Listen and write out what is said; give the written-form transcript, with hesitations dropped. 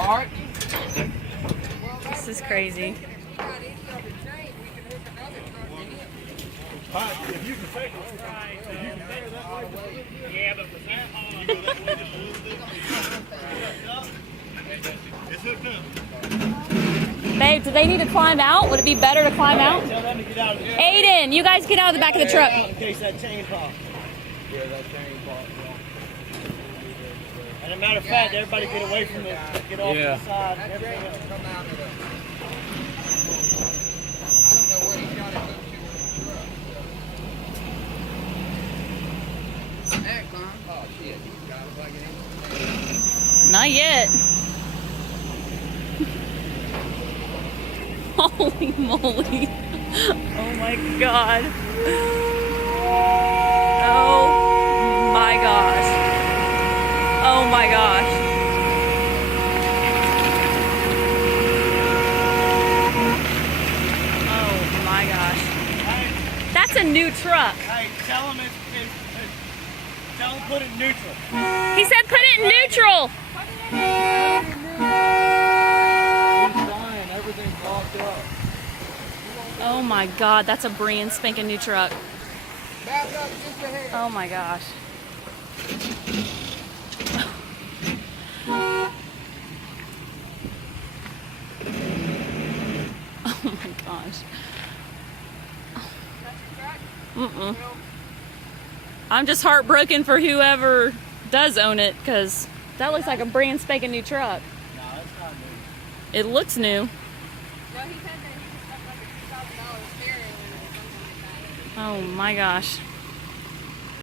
Alright. This is crazy. If you can fake it, if you can fake it that way, yeah, but for that, you go that way just a little bit. It's hooked up. Babe, do they need to climb out? Would it be better to climb out? Tell them to get out of there. Aiden, you guys get out of the back of the truck. In case that chain pops. Yeah, that chain part. And a matter of fact, everybody get away from it. Get off Yeah. to the side. And everything else. Come out of the. I don't know where he got it hooked to. There, Clem. Oh shit, he's got it like it ain't. Not yet. Holy moly. Oh my god. Oh my gosh. Oh my gosh. Oh my gosh. Hey, That's a new truck. hey, tell them tell them put it neutral. He said put it in neutral. He's dying. Everything's locked up. Oh my god, that's a brand spanking new truck. Back up just a hair. Oh my gosh. Oh my gosh. Mm-mm. I'm just heartbroken for whoever does own it, because that looks like a brand spanking new truck. No, it's not new. It looks new. No, he said that he was stuck like a $2,000 steering wheel or something like that. Oh my gosh.